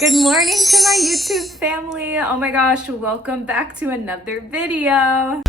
Good morning to my YouTube family. Oh my gosh, welcome back to another video.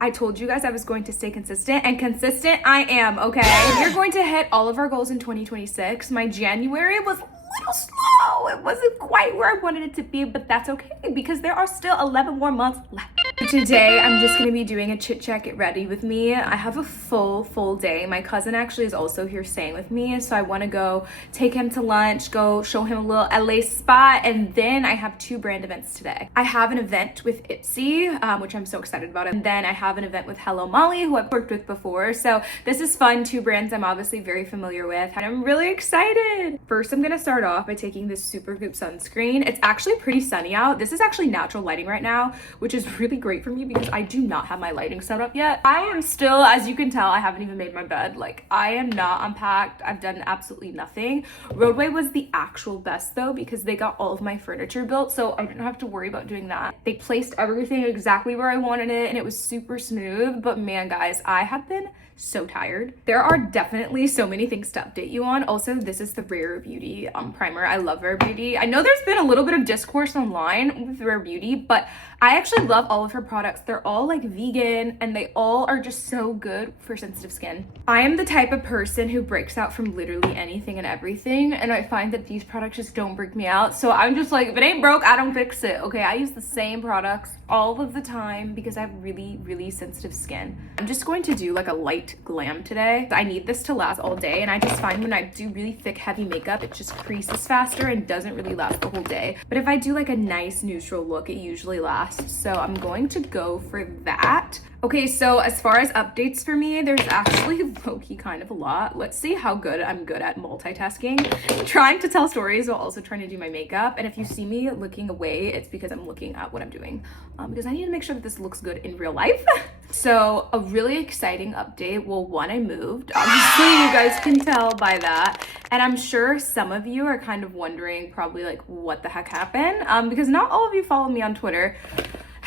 I told you guys I was going to stay consistent, and consistent I am, okay? We're going to hit all of our goals in 2026. My January was a little slow. It wasn't quite where I wanted it to be, but that's okay because there are still 11 more months left. Today, I'm just gonna be doing a chit-chat, get ready with me. I have a full day. My cousin actually is also here staying with me, so I wanna go take him to lunch, go show him a little LA spot, and then I have two brand events today. I have an event with Ipsy, which I'm so excited about, and then I have an event with Hello Molly, who I've worked with before, so this is fun. Two brands I'm obviously very familiar with, and I'm really excited. First, I'm gonna start off by taking this Super Goop sunscreen. It's actually pretty sunny out. This is actually natural lighting right now, which is really great for me because I do not have my lighting set up yet. I am still, as you can tell, I haven't even made my bed. Like, I am not unpacked. I've done absolutely nothing. Roadway was the actual best though because they got all of my furniture built, so I didn't have to worry about doing that. They placed everything exactly where I wanted it and it was super smooth, but man guys, I have been so tired. There are definitely so many things to update you on. Also, this is the Rare Beauty primer. I love Rare Beauty. I know there's been a little bit of discourse online with Rare Beauty, but I actually love all of her products. They're all like vegan and they all are just so good for sensitive skin. I am the type of person who breaks out from literally anything and everything, and I find that these products just don't break me out. So I'm just like, if it ain't broke, I don't fix it. Okay, I use the same products all of the time because I have really sensitive skin. I'm just going to do like a light glam today. I need this to last all day, and I just find when I do really thick heavy makeup, it just creases faster and doesn't really last the whole day. But if I do like a nice neutral look, it usually lasts. So I'm going to go for that. Okay, so as far as updates for me, there's actually low-key kind of a lot. Let's see how good I'm good at multitasking. Trying to tell stories while also trying to do my makeup. And if you see me looking away, it's because I'm looking at what I'm doing. Because I need to make sure that this looks good in real life. So a really exciting update. Well, one, I moved. Obviously, you guys can tell by that. And I'm sure some of you are kind of wondering probably like what the heck happened. Because not all of you follow me on Twitter.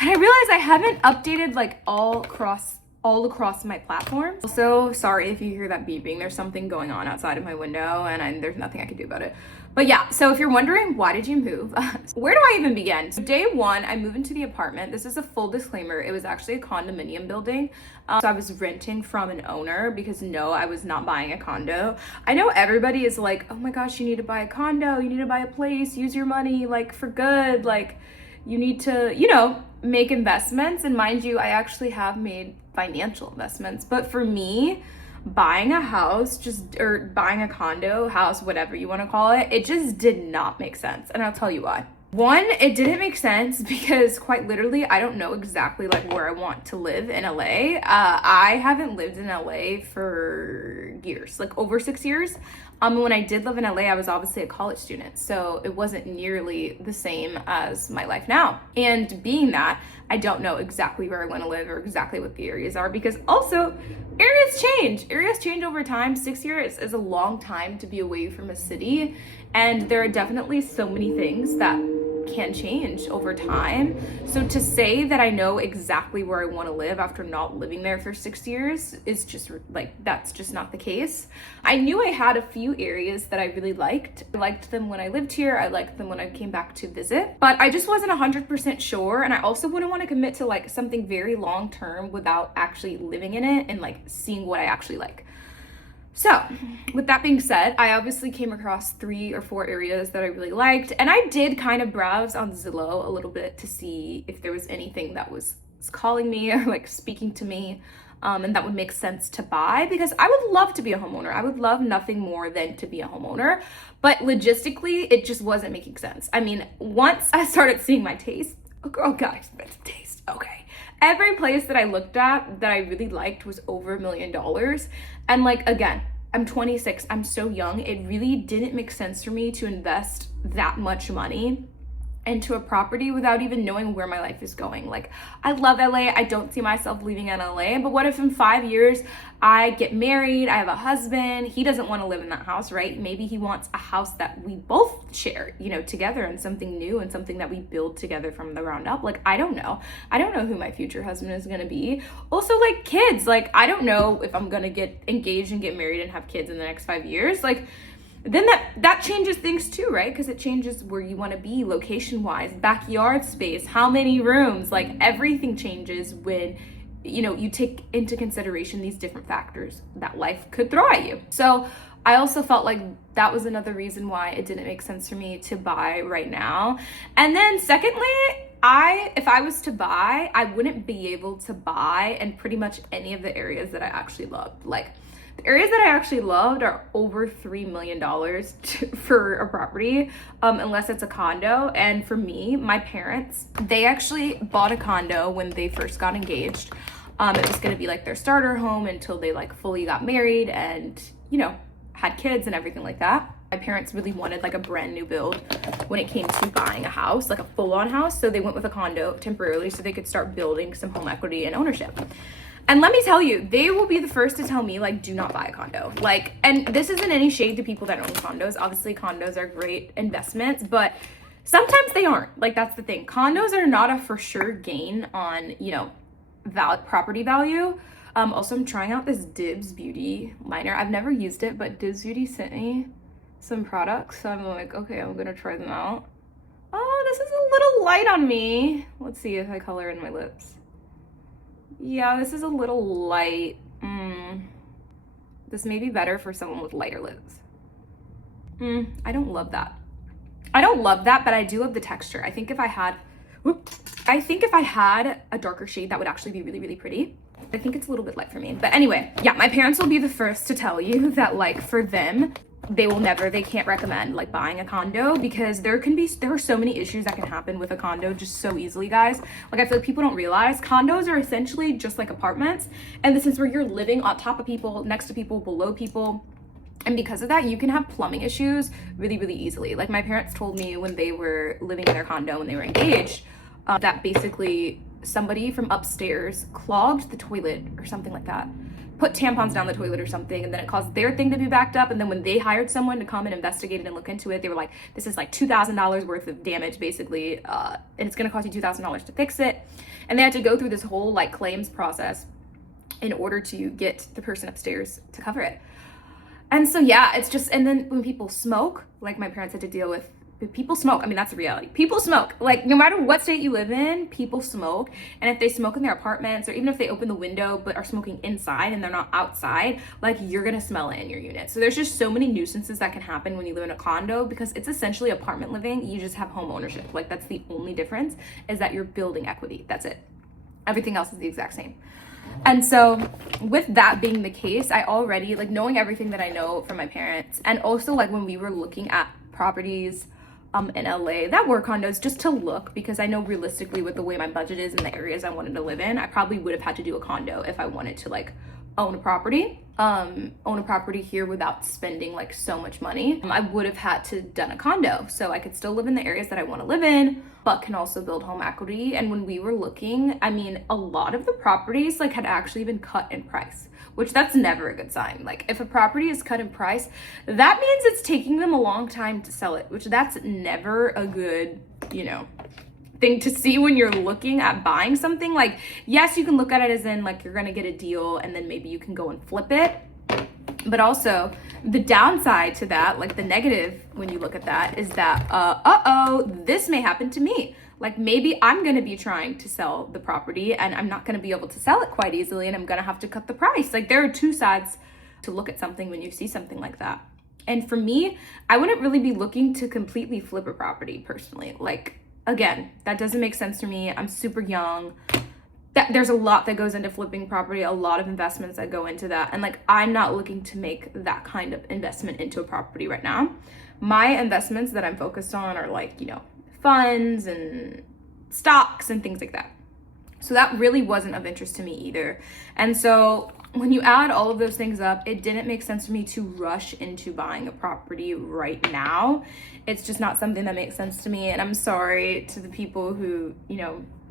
And I realized I haven't updated like all across my platforms. Also, sorry if you hear that beeping. There's something going on outside of my window and there's nothing I can do about it. But yeah, so if you're wondering why did you move, where do I even begin? So day one, I moved into the apartment. This is a full disclaimer. It was actually a condominium building. So I was renting from an owner because no, I was not buying a condo. I know everybody is like, oh my gosh, you need to buy a condo. You need to buy a place, use your money like for good. Like you need to, you know, make investments. And mind you, I actually have made financial investments, but for me, buying a house or buying a condo, house, whatever you want to call it, it just did not make sense. And I'll tell you why. One, it didn't make sense because quite literally, I don't know exactly like where I want to live in LA. I haven't lived in LA for years, like over 6 years. When I did live in LA, I was obviously a college student, so it wasn't nearly the same as my life now. And being that, I don't know exactly where I want to live or exactly what the areas are because also areas change. Areas change over time. 6 years is a long time to be away from a city. And there are definitely so many things that can change over time. So to say that I know exactly where I want to live after not living there for 6 years is just like, that's just not the case. I knew I had a few areas that I really liked. I liked them when I lived here. I liked them when I came back to visit, but I just wasn't 100% sure. And I also wouldn't want to commit to like something very long term without actually living in it and like seeing what I actually like. So with that being said, I obviously came across 3 or 4 areas that I really liked. And I did kind of browse on Zillow a little bit to see if there was anything that was calling me or like speaking to me and that would make sense to buy because I would love to be a homeowner. I would love nothing more than to be a homeowner. But logistically, it just wasn't making sense. I mean, once I started seeing my taste, oh girl got expensive taste, okay. Every place that I looked at that I really liked was over $1 million. And like, again, I'm 26, I'm so young. It really didn't make sense for me to invest that much money into a property without even knowing where my life is going. Like, I love LA. I don't see myself leaving in LA, but what if in 5 years I get married, I have a husband, he doesn't want to live in that house, right? Maybe he wants a house that we both share, you know, together, and something new and something that we build together from the ground up. Like, I don't know who my future husband is going to be. Also, like, kids, like, I don't know if I'm going to get engaged and get married and have kids in the next 5 years. Like, then that changes things too, right? Because it changes where you want to be location wise, backyard space, how many rooms, like everything changes when, you know, you take into consideration these different factors that life could throw at you. So I also felt like that was another reason why it didn't make sense for me to buy right now. And then secondly, if I was to buy, I wouldn't be able to buy in pretty much any of the areas that I actually loved. Like, the areas that I actually loved are over $3 million for a property, unless it's a condo. And for me, my parents, they actually bought a condo when they first got engaged. It was gonna be like their starter home until they like fully got married and, you know, had kids and everything like that. My parents really wanted like a brand new build when it came to buying a house, like a full-on house. So they went with a condo temporarily so they could start building some home equity and ownership. And let me tell you, they will be the first to tell me, like, do not buy a condo. Like, and this isn't any shade to people that own condos. Obviously, condos are great investments, but sometimes they aren't. Like, that's the thing. Condos are not a for sure gain on, you know, property value. Also, I'm trying out this Dibs Beauty liner. I've never used it, but Dibs Beauty sent me some products. So I'm like, okay, I'm gonna try them out. Oh, this is a little light on me. Let's see if I color in my lips. Yeah, this is a little light. This may be better for someone with lighter lips. I don't love that. I don't love that, but I do love the texture. I think if I had a darker shade, that would actually be really, really pretty. I think it's a little bit light for me. But anyway, yeah, my parents will be the first to tell you that, like, for them, they can't recommend like buying a condo because there are so many issues that can happen with a condo just so easily, guys. Like, I feel like people don't realize condos are essentially just like apartments, and this is where you're living on top of people, next to people, below people. And because of that, you can have plumbing issues really, really easily. Like, my parents told me when they were living in their condo when they were engaged, that basically somebody from upstairs clogged the toilet or something like that, put tampons down the toilet or something, and then it caused their thing to be backed up. And then when they hired someone to come and investigate it and look into it, they were like, this is like $2,000 worth of damage basically, and it's gonna cost you $2,000 to fix it. And they had to go through this whole like claims process in order to get the person upstairs to cover it. And so yeah, it's just, and then when people smoke, like my parents had to deal with, people smoke. I mean, that's the reality. People smoke. Like, no matter what state you live in, people smoke. And if they smoke in their apartments, or even if they open the window but are smoking inside and they're not outside, like, you're gonna smell it in your unit. So there's just so many nuisances that can happen when you live in a condo, because it's essentially apartment living. You just have home ownership. Like, that's the only difference, is that you're building equity. That's it. Everything else is the exact same. And so with that being the case, I already, like, knowing everything that I know from my parents, and also like when we were looking at properties in LA that were condos, just to look, because I know realistically with the way my budget is and the areas I wanted to live in, I probably would have had to do a condo if I wanted to like own a property here without spending like so much money. I would have had to done a condo so I could still live in the areas that I want to live in, but can also build home equity. And when we were looking, I mean, a lot of the properties like had actually been cut in price, which that's never a good sign. Like, if a property is cut in price, that means it's taking them a long time to sell it, which that's never a good, you know, thing to see when you're looking at buying something. Like, yes, you can look at it as in like you're gonna get a deal and then maybe you can go and flip it, but also the downside to that, like the negative when you look at that, is that this may happen to me. Like, maybe I'm gonna be trying to sell the property and I'm not gonna be able to sell it quite easily, and I'm gonna have to cut the price. Like, there are two sides to look at something when you see something like that. And for me, I wouldn't really be looking to completely flip a property personally. Like, again, that doesn't make sense to me. I'm super young. There's a lot that goes into flipping property, a lot of investments that go into that. And like, I'm not looking to make that kind of investment into a property right now. My investments that I'm focused on are like, you know, funds and stocks and things like that. So that really wasn't of interest to me either. And so when you add all of those things up, it didn't make sense for me to rush into buying a property right now. It's just not something that makes sense to me. And I'm sorry to the people who,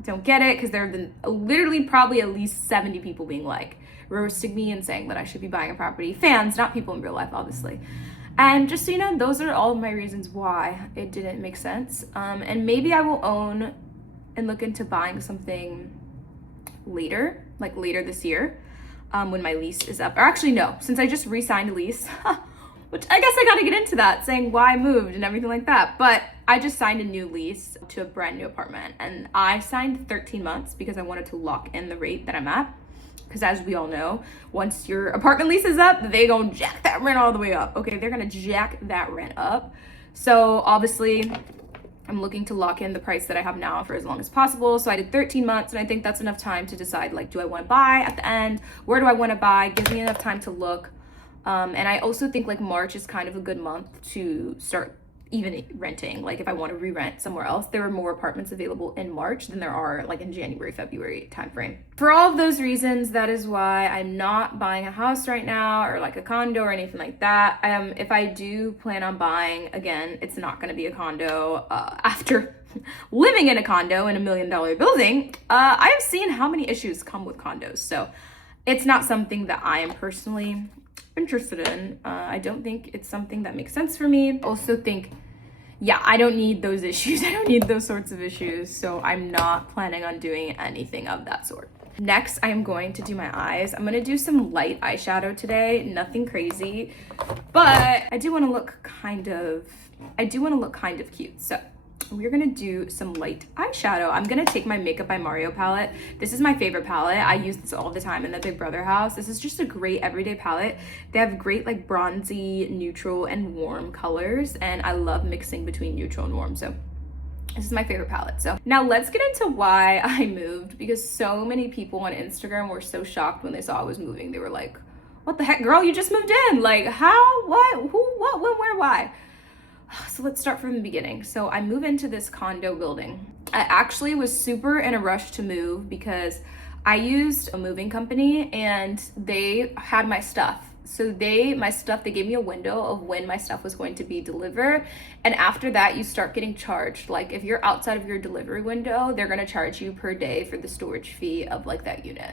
don't get it, because there have been literally probably at least 70 people being like, roasting me and saying that I should be buying a property. Fans, not people in real life, obviously. And just so you know, those are all of my reasons why it didn't make sense. And maybe I will own and look into buying something later, like later this year, when my lease is up. Or actually, no, since I just re-signed a lease, which I guess I gotta get into that, saying why I moved and everything like that. But I just signed a new lease to a brand new apartment, and I signed 13 months because I wanted to lock in the rate that I'm at. Because as we all know, once your apartment lease is up, they gonna jack that rent all the way up. Okay, they're gonna jack that rent up. So obviously, I'm looking to lock in the price that I have now for as long as possible. So I did 13 months, and I think that's enough time to decide, like, do I want to buy at the end? Where do I want to buy? Gives me enough time to look. And I also think like March is kind of a good month to start even renting. Like if I want to re-rent somewhere else, there are more apartments available in March than there are like in January, February timeframe. For all of those reasons, that is why I'm not buying a house right now or like a condo or anything like that. If I do plan on buying, again, it's not going to be a condo. After living in a condo in $1 million building, I have seen how many issues come with condos. So it's not something that I am personally interested in. I don't think it's something that makes sense for me. Also think, yeah, I don't need those issues. I don't need those sorts of issues. So I'm not planning on doing anything of that sort. Next, I am going to do my eyes. I'm gonna do some light eyeshadow today, nothing crazy, but I do wanna look kind of cute. So we're gonna do some light eyeshadow. I'm gonna take my Makeup by Mario palette. This is my favorite palette. I use this all the time in the Big Brother house. This is just a great everyday palette. They have great like bronzy, neutral, and warm colors, and I love mixing between neutral and warm. So this is my favorite palette. So now let's get into why I moved, because so many people on Instagram were so shocked when they saw I was moving. They were like, what the heck, girl, you just moved in. Like how, what, who, what, when, where, why? So let's start from the beginning. So I moved into this condo building. I actually was super in a rush to move because I used a moving company and they had my stuff. So they gave me a window of when my stuff was going to be delivered. And after that, you start getting charged. Like if you're outside of your delivery window, they're gonna charge you per day for the storage fee of like that unit.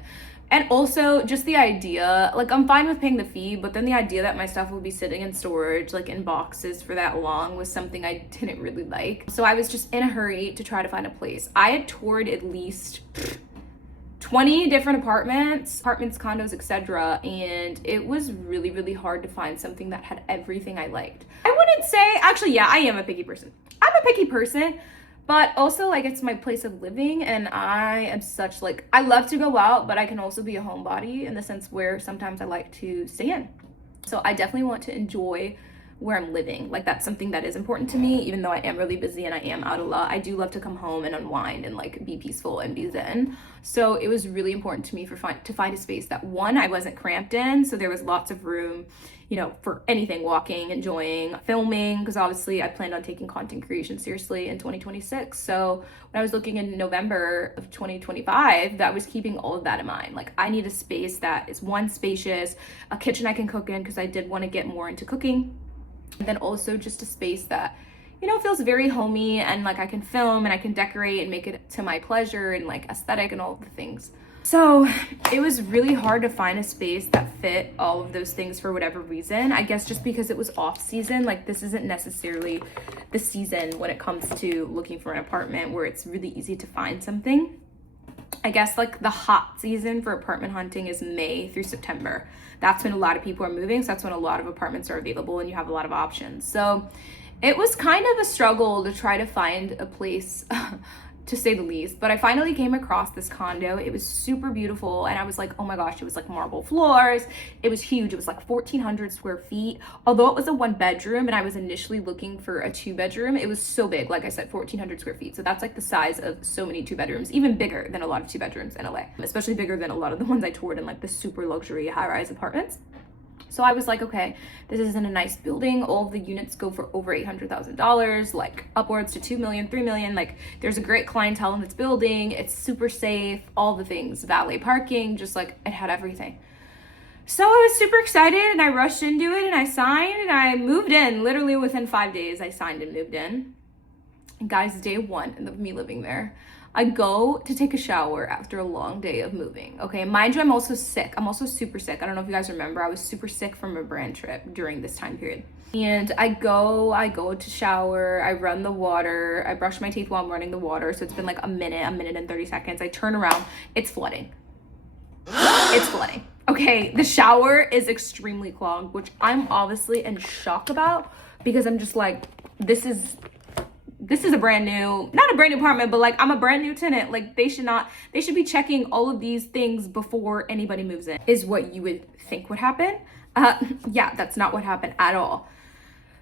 And also just the idea, like I'm fine with paying the fee, but then the idea that my stuff would be sitting in storage, like in boxes for that long was something I didn't really like. So I was just in a hurry to try to find a place. I had toured at least 20 different apartments, condos, etc. And it was really, really hard to find something that had everything I liked. I wouldn't say, actually, yeah, I am a picky person. I'm a picky person. But also, like, it's my place of living, and I am such, like, I love to go out, but I can also be a homebody in the sense where sometimes I like to stay in. So I definitely want to enjoy where I'm living. Like, that's something that is important to me, even though I am really busy and I am out a lot. I do love to come home and unwind and, like, be peaceful and be zen. So it was really important to me to find a space that, one, I wasn't cramped in, so there was lots of room, for anything, walking, enjoying, filming, because obviously I planned on taking content creation seriously in 2026. So when I was looking in November of 2025, that was keeping all of that in mind. Like I need a space that is, one, spacious, a kitchen I can cook in because I did want to get more into cooking, and then also just a space that feels very homey and like I can film and I can decorate and make it to my pleasure and like aesthetic and all the things. So it was really hard to find a space that fit all of those things for whatever reason. I guess just because it was off season, like this isn't necessarily the season when it comes to looking for an apartment where it's really easy to find something. I guess like the hot season for apartment hunting is May through September. That's when a lot of people are moving. So that's when a lot of apartments are available and you have a lot of options. So it was kind of a struggle to try to find a place to say the least, but I finally came across this condo. It was super beautiful, and I was like, oh my gosh, it was like marble floors. It was huge. It was like 1,400 square feet. Although it was a 1-bedroom and I was initially looking for a 2-bedroom, it was so big. Like I said, 1,400 square feet. So that's like the size of so many 2-bedrooms, even bigger than a lot of 2-bedrooms in LA, especially bigger than a lot of the ones I toured in like the super luxury high-rise apartments. So I was like, okay, this isn't a nice building. All of the units go for over $800,000, like upwards to 2 million, 3 million. Like there's a great clientele in this building. It's super safe, all the things, valet parking, just like it had everything. So I was super excited and I rushed into it and I signed and I moved in. Literally within 5 days, I signed and moved in. And guys, day one of me living there, I go to take a shower after a long day of moving. Okay, mind you, I'm also sick. I'm also super sick. I don't know if you guys remember, I was super sick from a brand trip during this time period. And I go to shower, I run the water, I brush my teeth while I'm running the water. So it's been like a minute and 30 seconds. I turn around, it's flooding. It's flooding. Okay, the shower is extremely clogged, which I'm obviously in shock about because I'm just like, this is a brand new, not a brand new apartment, but like I'm a brand new tenant. Like they should be checking all of these things before anybody moves in, is what you would think would happen. Yeah, that's not what happened at all.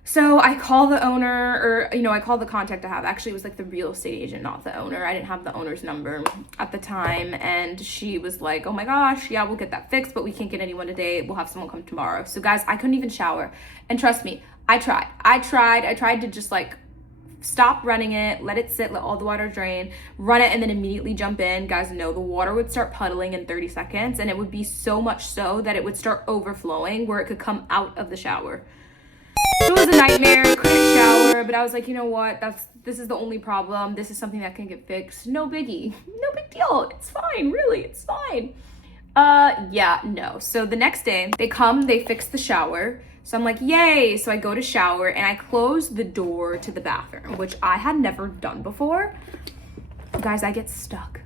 So I call the owner, or, I called the contact I have. Actually, it was like the real estate agent, not the owner. I didn't have the owner's number at the time. And she was like, oh my gosh, yeah, we'll get that fixed, but we can't get anyone today. We'll have someone come tomorrow. So guys, I couldn't even shower. And trust me, I tried to just like stop running it, let it sit, let all the water drain, run it, and then immediately jump in. Guys, no, the water would start puddling in 30 seconds. And it would be so much so that it would start overflowing where it could come out of the shower. It was a nightmare, couldn't shower, but I was like, you know what, this is the only problem. This is something that can get fixed. No biggie, no big deal. It's fine, really, it's fine. Yeah, no. So the next day, they come, they fix the shower. So I'm like, yay. So I go to shower and I close the door to the bathroom, which I had never done before. Guys, I get stuck.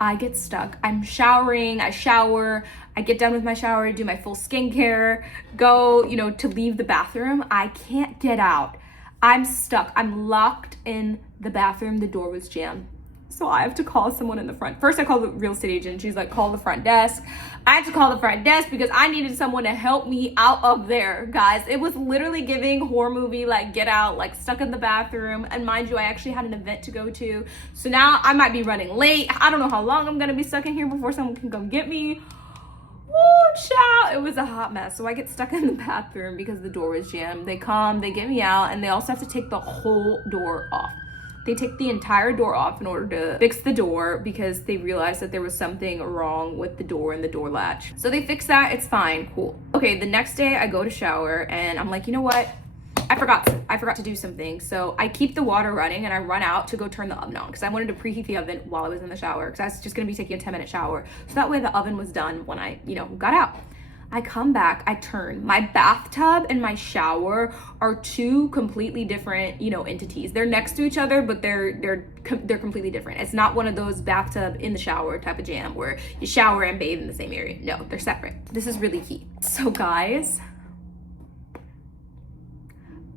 I'm showering, I shower, I get done with my shower, do my full skincare, go, to leave the bathroom. I can't get out. I'm stuck. I'm locked in the bathroom. The door was jammed. So I have to call someone in the front. First, I called the real estate agent. She's like, call the front desk. I had to call the front desk because I needed someone to help me out of there, guys. It was literally giving horror movie, like Get Out, like stuck in the bathroom. And mind you, I actually had an event to go to. So now I might be running late. I don't know how long I'm gonna be stuck in here before someone can come get me. Woo, child. It was a hot mess. So I get stuck in the bathroom because the door was jammed. They come, they get me out, and they also have to take the whole door off. They take the entire door off in order to fix the door because they realized that there was something wrong with the door and the door latch. So they fix that, it's fine, cool. Okay, the next day I go to shower and I'm like, you know what? I forgot to do something. So I keep the water running and I run out to go turn the oven on because I wanted to preheat the oven while I was in the shower because I was just gonna be taking a 10-minute shower. So that way the oven was done when I, got out. I come back, I turn. My bathtub and my shower are two completely different, entities. They're next to each other, but they're completely different. It's not one of those bathtub in the shower type of jam where you shower and bathe in the same area. No, they're separate. This is really key. So guys,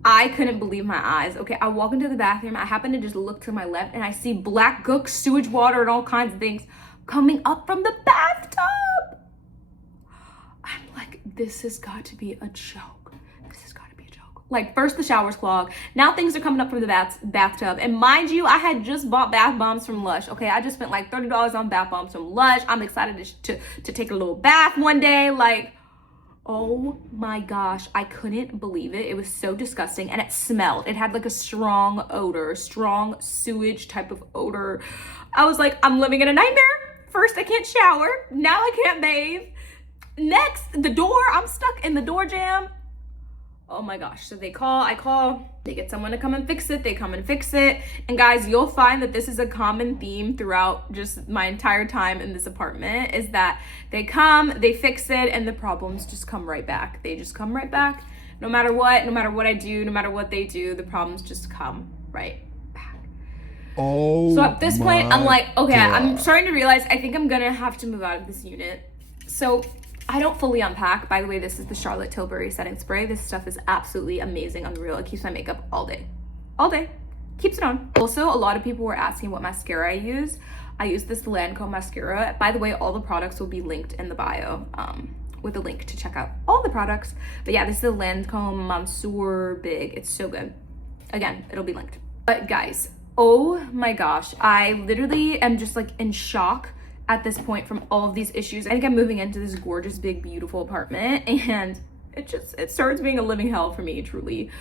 I couldn't believe my eyes. Okay, I walk into the bathroom. I happen to just look to my left and I see black gook, sewage water, and all kinds of things coming up from the bathtub. I'm like, this has got to be a joke. This has got to be a joke. Like, first the shower's clogged. Now things are coming up from the bathtub. And mind you, I had just bought bath bombs from Lush. Okay, I just spent like $30 on bath bombs from Lush. I'm excited to take a little bath one day. Like, oh my gosh, I couldn't believe it. It was so disgusting and it smelled. It had like a strong odor, strong sewage type of odor. I was like, I'm living in a nightmare. First, I can't shower. Now I can't bathe. Next, the door, I'm stuck in the door jam. Oh my gosh. So I call, they get someone to come and fix it. They come and fix it. And guys, you'll find that this is a common theme throughout just my entire time in this apartment is that they come, they fix it, and the problems just come right back. They just come right back. No matter what I do, no matter what they do, the problems just come right back. Oh, so at this point, I'm like, okay, God. I'm starting to realize I think I'm gonna have to move out of this unit. So I don't fully unpack. By the way, this is the Charlotte Tilbury setting spray. This stuff is absolutely amazing, unreal. It keeps my makeup all day. Keeps it on. Also, a lot of people were asking what mascara I use. I use this Lancome mascara. By the way, all the products will be linked in the bio with a link to check out all the products. But yeah, this is the Lancome Monsieur Big. It's so good. Again, it'll be linked. But guys, oh my gosh, I literally am just like in shock at this point from all of these issues. I think I'm moving into this gorgeous, big, beautiful apartment and it starts being a living hell for me, truly.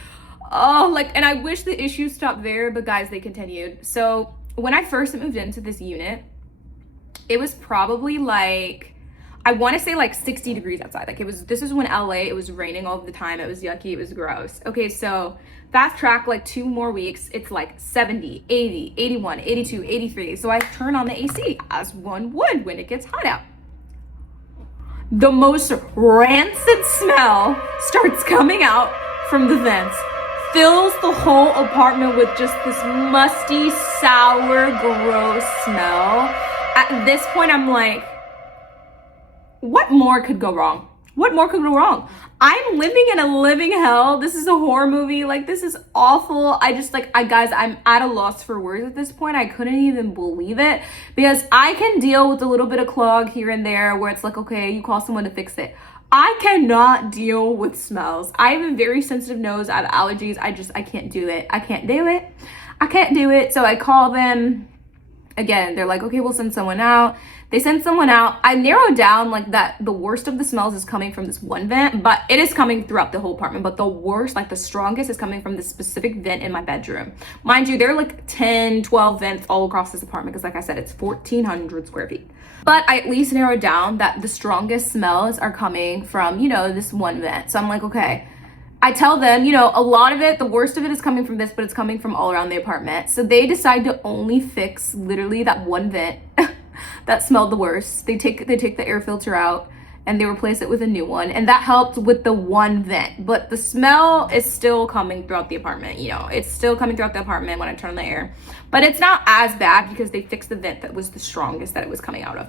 Oh, and I wish the issues stopped there, but guys, they continued. So when I first moved into this unit, it was probably like, I want to say like 60 degrees outside. Like this is when LA, it was raining all the time. It was yucky. It was gross. Okay, so fast track like 2 more weeks. It's like 70, 80, 81, 82, 83. So I turn on the AC as one would when it gets hot out. The most rancid smell starts coming out from the vents, fills the whole apartment with just this musty, sour, gross smell. At this point, I'm like, what more could go wrong? What more could go wrong? I'm living in a living hell. This is a horror movie. Like, this is awful. Guys, I'm at a loss for words at this point. I couldn't even believe it, because I can deal with a little bit of clog here and there where it's like, okay, you call someone to fix it. I cannot deal with smells. I have a very sensitive nose. I have allergies. I can't do it. I can't do it. I can't do it. So I call them. Again, they're like, okay, we'll send someone out. They send someone out. I narrowed down like that the worst of the smells is coming from this one vent, but it is coming throughout the whole apartment. But the worst, like the strongest, is coming from this specific vent in my bedroom. Mind you, there are like 10, 12 vents all across this apartment because, like I said, it's 1,400 square feet. But I at least narrowed down that the strongest smells are coming from, this one vent. So I'm like, okay. I tell them, a lot of it, the worst of it is coming from this, but it's coming from all around the apartment. So they decide to only fix literally that one vent that smelled the worst. They take the air filter out and they replace it with a new one. And that helped with the one vent. But the smell is still coming throughout the apartment. It's still coming throughout the apartment when I turn on the air. But it's not as bad because they fixed the vent that was the strongest that it was coming out of.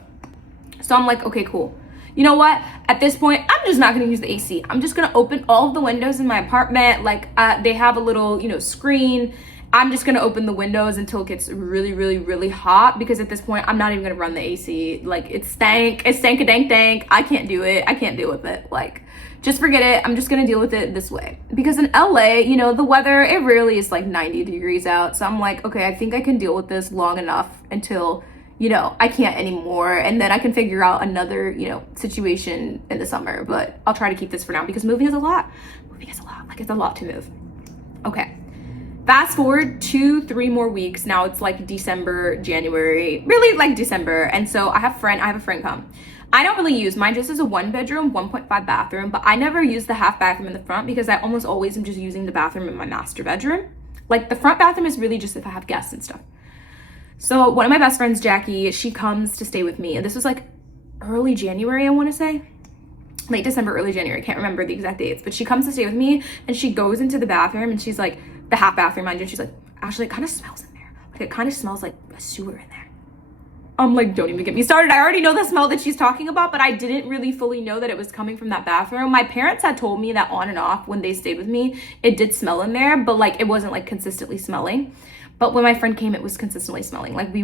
So I'm like, okay, cool. You know what? At this point, I'm just not going to use the AC. I'm just going to open all of the windows in my apartment. Like they have a little, screen. I'm just going to open the windows until it gets really, really, really hot, because at this point, I'm not even going to run the AC. Like it's stank-a-dank-dank. I can't do it. I can't deal with it. Like, just forget it. I'm just going to deal with it this way. Because in LA, the weather, it rarely is like 90 degrees out. So I'm like, okay, I think I can deal with this long enough until I can't anymore. And then I can figure out another, situation in the summer. But I'll try to keep this for now because moving is a lot. Moving is a lot. Like, it's a lot to move. Okay. Fast forward 2-3 more weeks. Now it's like December, January, really like December. And so I have a friend come. I don't really use mine. Just as a 1-bedroom, 1.5 bathroom. But I never use the half bathroom in the front because I almost always am just using the bathroom in my master bedroom. Like, the front bathroom is really just if I have guests and stuff. So one of my best friends, Jackie, she comes to stay with me. And this was like early January, I want to say. Late December, early January. I can't remember the exact dates. But she comes to stay with me and she goes into the bathroom and she's like, the half bathroom, mind you. And she's like, Ashley, it kind of smells in there. Like, it kind of smells like a sewer in there. I'm like, don't even get me started. I already know the smell that she's talking about, but I didn't really fully know that it was coming from that bathroom. My parents had told me that on and off when they stayed with me, it did smell in there, but like it wasn't like consistently smelling. But when my friend came, it was consistently smelling. Like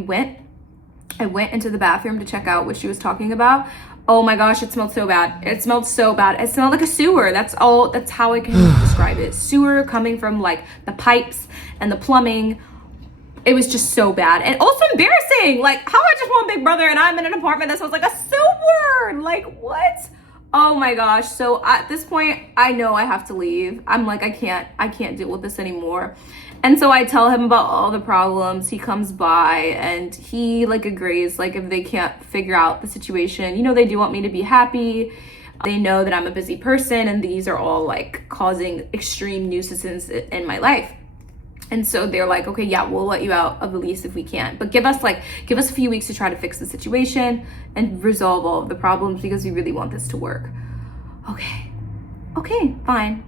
I went into the bathroom to check out what she was talking about. Oh my gosh, it smelled so bad. It smelled so bad. It smelled like a sewer. That's how I can describe it. Sewer coming from like the pipes and the plumbing. It was just so bad. And also embarrassing. Like, how I just want Big Brother and I'm in an apartment that smells like a sewer. Like, what? Oh my gosh. So at this point, I know I have to leave. I'm like, I can't deal with this anymore. And so I tell him about all the problems. He comes by and he like agrees, like if they can't figure out the situation, they do want me to be happy. They know that I'm a busy person and these are all like causing extreme nuisances in my life. And so they're like, okay, yeah, we'll let you out of the lease if we can. But give us a few weeks to try to fix the situation and resolve all of the problems because we really want this to work. Okay, fine.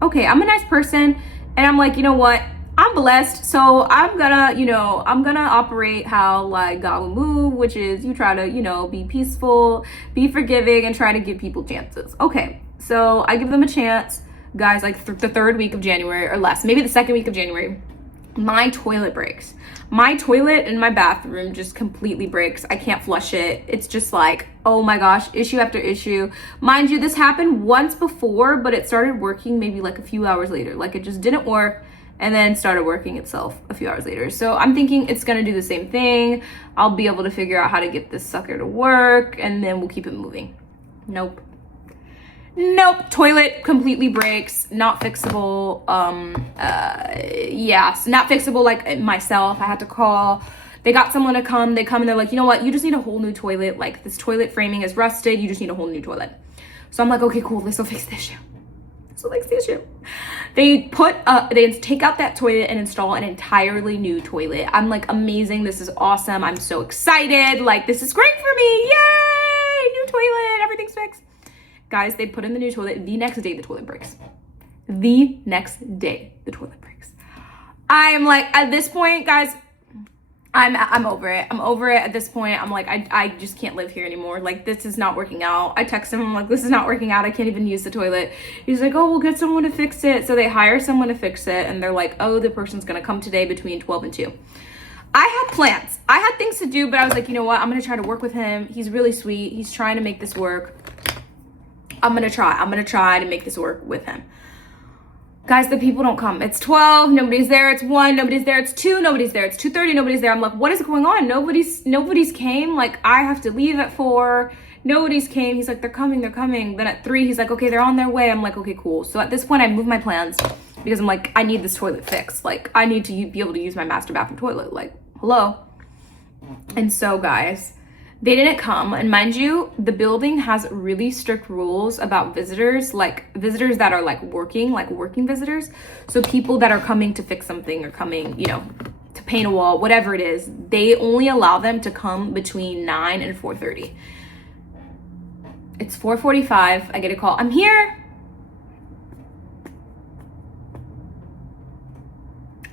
Okay, I'm a nice person. And I'm like, you know what? I'm blessed. So I'm gonna operate how like God will move, which is you try to, be peaceful, be forgiving, and try to give people chances. Okay, so I give them a chance. Guys, like the third week of January or less, maybe the second week of January, my toilet breaks. My toilet in my bathroom just completely breaks. I can't flush it. It's just like, oh my gosh, issue after issue. Mind you, this happened once before, but it started working maybe like a few hours later. Like it just didn't work and then started working itself a few hours later. So I'm thinking it's gonna do the same thing. I'll be able to figure out how to get this sucker to work and then we'll keep it moving. Nope, toilet completely breaks, not fixable. Not fixable like myself. I had to call They got someone to come. They come and they're like, you know what? You just need a whole new toilet. Like, this toilet framing is rusted. You just need a whole new toilet. So I'm like, okay, cool. This will fix the issue. This will fix the issue. They take out that toilet and install an entirely new toilet. I'm like, amazing. This is awesome. I'm so excited. Like, this is great for me. Yay! New toilet. Everything's fixed. Guys, they put in the new toilet. The next day, the toilet breaks. The next day, the toilet breaks. I'm like, at this point, guys, I'm over it. I'm over it at this point. I'm like, I just can't live here anymore. Like, this is not working out. I text him, I'm like, this is not working out. I can't even use the toilet. He's like, oh, we'll get someone to fix it. So they hire someone to fix it. And they're like, oh, the person's going to come today between 12 and 2. I had plans. I had things to do, but I was like, you know what? I'm going to try to work with him. He's really sweet. He's trying to make this work. I'm going to try to make this work with him. Guys, the people don't come. It's 12, nobody's there. It's 1, nobody's there. It's 2, nobody's there. It's 2:30, nobody's there. I'm like, what is going on? Nobody's came. Like, I have to leave at 4. Nobody's came. He's like, they're coming. Then at 3, he's like, okay, they're on their way. I'm like, okay, cool. So at this point, I moved my plans because I'm like, I need this toilet fixed. Like, I need to be able to use my master bathroom toilet. Like, hello. And so, guys, they didn't come. And mind you, the building has really strict rules about visitors, like visitors that are like working visitors. So people that are coming to fix something or coming, you know, to paint a wall, whatever it is, they only allow them to come between 9 and 4:30. It's 4:45. I get a call. I'm here.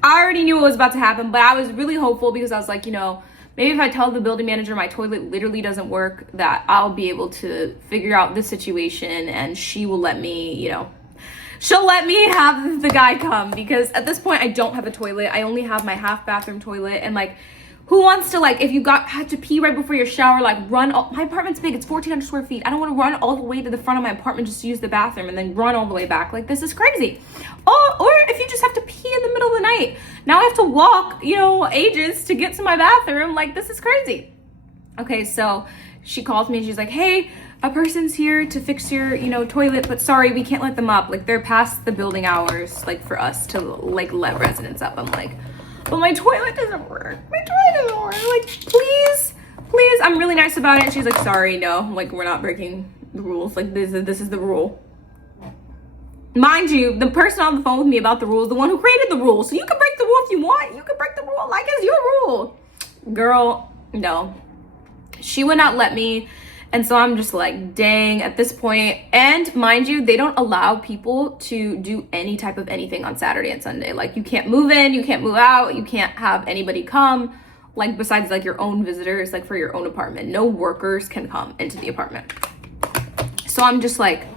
I already knew what was about to happen, but I was really hopeful because I was like, you know, maybe if I tell the building manager my toilet literally doesn't work, that I'll be able to figure out the situation and she will let me, you know, she'll let me have the guy come, because at this point I don't have a toilet. I only have my half bathroom toilet, and like, who wants to, like, if you had to pee right before your shower, like my apartment's big, it's 1,400 square feet. I don't want to run all the way to the front of my apartment just to use the bathroom and then run all the way back. Like, this is crazy. Oh, or if you just have to pee in the middle of the night, now I have to walk, you know, ages to get to my bathroom. Like, this is crazy. Okay, so she calls me and she's like, hey, a person's here to fix your, you know, toilet, but sorry, we can't let them up. Like, they're past the building hours, like, for us to, like, let residents up. I'm like, but my toilet doesn't work. My toilet doesn't work. Like, please. I'm really nice about it. And she's like, sorry, no, like, we're not breaking the rules. Like, this is the rule. Mind you, the person on the phone with me about the rules, the one who created the rules. So you can break the rule if you want. You can break the rule like it's your rule. Girl, no. She would not let me. And so I'm just like, dang, at this point. And mind you, they don't allow people to do any type of anything on Saturday and Sunday. Like, you can't move in, you can't move out, you can't have anybody come, like, besides like your own visitors, like for your own apartment. No workers can come into the apartment. So I'm just like,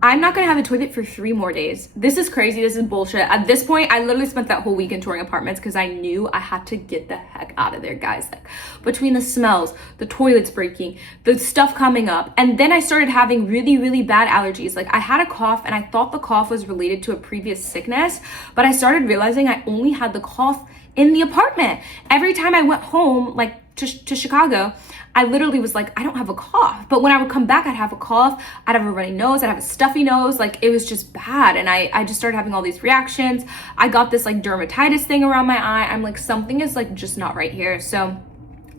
I'm not gonna have a toilet for 3 more days. This is crazy. This is bullshit. At this point, I literally spent that whole weekend touring apartments because I knew I had to get the heck out of there, guys. Like, between the smells, the toilets breaking, the stuff coming up, and then I started having really, really bad allergies. Like, I had a cough and I thought the cough was related to a previous sickness, but I started realizing I only had the cough in the apartment. Every time I went home, like to Chicago, I literally was like, I don't have a cough. But when I would come back, I'd have a cough, I'd have a runny nose, I'd have a stuffy nose. Like, it was just bad. And I just started having all these reactions. I got this like dermatitis thing around my eye. I'm like, something is like just not right here. So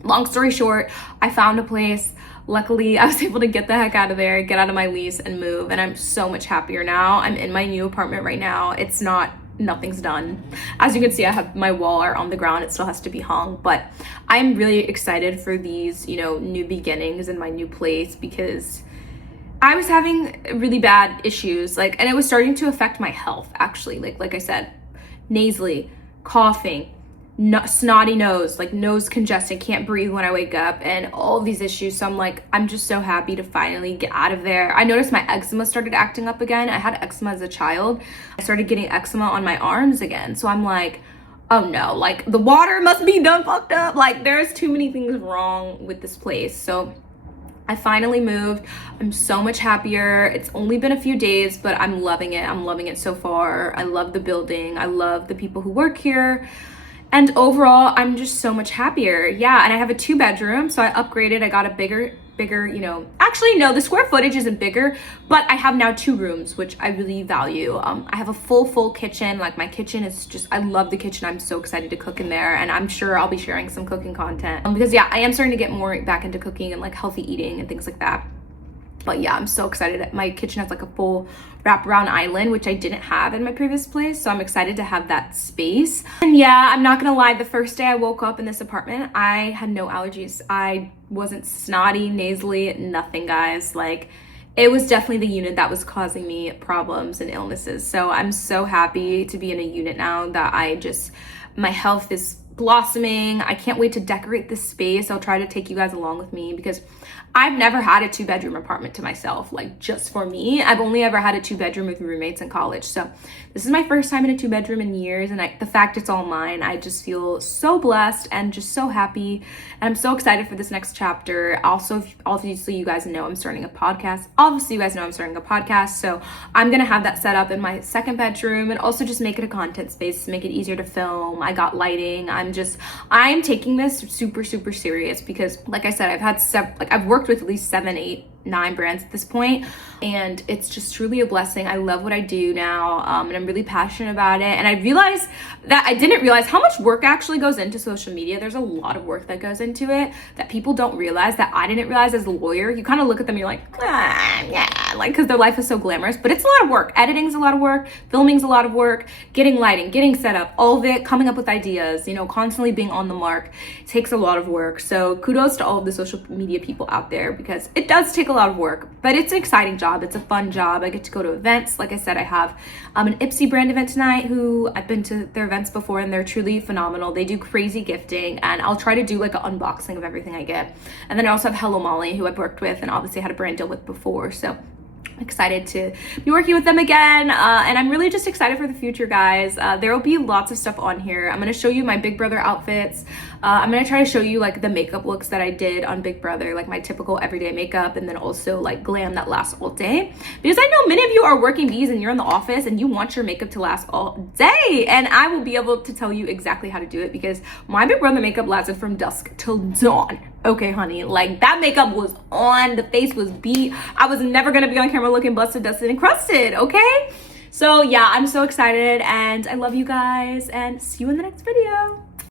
long story short, I found a place. Luckily, I was able to get the heck out of there, get out of my lease and move. And I'm so much happier now. I'm in my new apartment right now. Nothing's done. As you can see, I have my wall art on the ground. It still has to be hung, but I'm really excited for these, you know, new beginnings in my new place, because I was having really bad issues, like, and it was starting to affect my health, actually. Like I said, nasally, coughing, snotty nose, like nose congestion, can't breathe when I wake up, and all these issues. So I'm like, I'm just so happy to finally get out of there. I noticed my eczema started acting up again. I had eczema as a child. I started getting eczema on my arms again. So I'm like, oh no, like the water must be done fucked up. Like, there's too many things wrong with this place. So I finally moved. I'm so much happier. It's only been a few days, but I'm loving it. I'm loving it so far. I love the building. I love the people who work here. And overall, I'm just so much happier. Yeah, and I have a 2-bedroom, so I upgraded. I got a bigger bigger, you know, actually no, the square footage isn't bigger, but I have now 2 rooms, which I really value. I have a full kitchen. Like my kitchen is just, I love the kitchen. I'm so excited to cook in there, and I'm sure I'll be sharing some cooking content because yeah, I am starting to get more back into cooking and like healthy eating and things like that. But yeah, I'm so excited. My kitchen has like a full wraparound island, which I didn't have in my previous place. So I'm excited to have that space. And yeah, I'm not gonna lie, the first day I woke up in this apartment, I had no allergies. I wasn't snotty, nasally, nothing, guys. Like, it was definitely the unit that was causing me problems and illnesses. So I'm so happy to be in a unit now that my health is blossoming. I can't wait to decorate this space. I'll try to take you guys along with me because I've never had a 2-bedroom apartment to myself, like just for me. I've only ever had a 2-bedroom with roommates in college. So this is my first time in a 2-bedroom in years. And the fact it's all mine, I just feel so blessed and just so happy. And I'm so excited for this next chapter. Also, obviously you guys know I'm starting a podcast. So I'm going to have that set up in my 2nd bedroom and also just make it a content space to make it easier to film. I got lighting. I'm taking this super, super serious because like I said, I've worked with at least 7, 8, 9 brands at this point, and it's just truly a blessing. I love what I do now, and I'm really passionate about it. And I realized that I didn't realize how much work actually goes into social media. There's a lot of work that goes into it that people don't realize, that I didn't realize as a lawyer. You kind of look at them, you're like, yeah, like, because their life is so glamorous, but it's a lot of work. Editing's a lot of work, filming's a lot of work, getting lighting, getting set up, all of it, coming up with ideas, you know, constantly being on the mark takes a lot of work. So kudos to all of the social media people out there because it does take a lot of work, but it's an exciting job. It's a fun job. I get to go to events. Like I said, I have an Ipsy brand event tonight who I've been to their events before and they're truly phenomenal. They do crazy gifting and I'll try to do like an unboxing of everything I get. And then I also have Hello Molly who I've worked with and obviously had a brand deal with before. So excited to be working with them again, and I'm really just excited for the future, guys. There will be lots of stuff on here. I'm going to show you my Big Brother outfits. I'm going to try to show you like the makeup looks that I did on Big Brother, like my typical everyday makeup, and then also like glam that lasts all day, because I know many of you are working bees and you're in the office and you want your makeup to last all day, and I will be able to tell you exactly how to do it because my Big Brother makeup lasted from dusk till dawn. Okay, honey, like that makeup was on, the face was beat. I was never gonna be on camera looking busted, dusted, and crusted, okay? So yeah, I'm so excited and I love you guys and see you in the next video.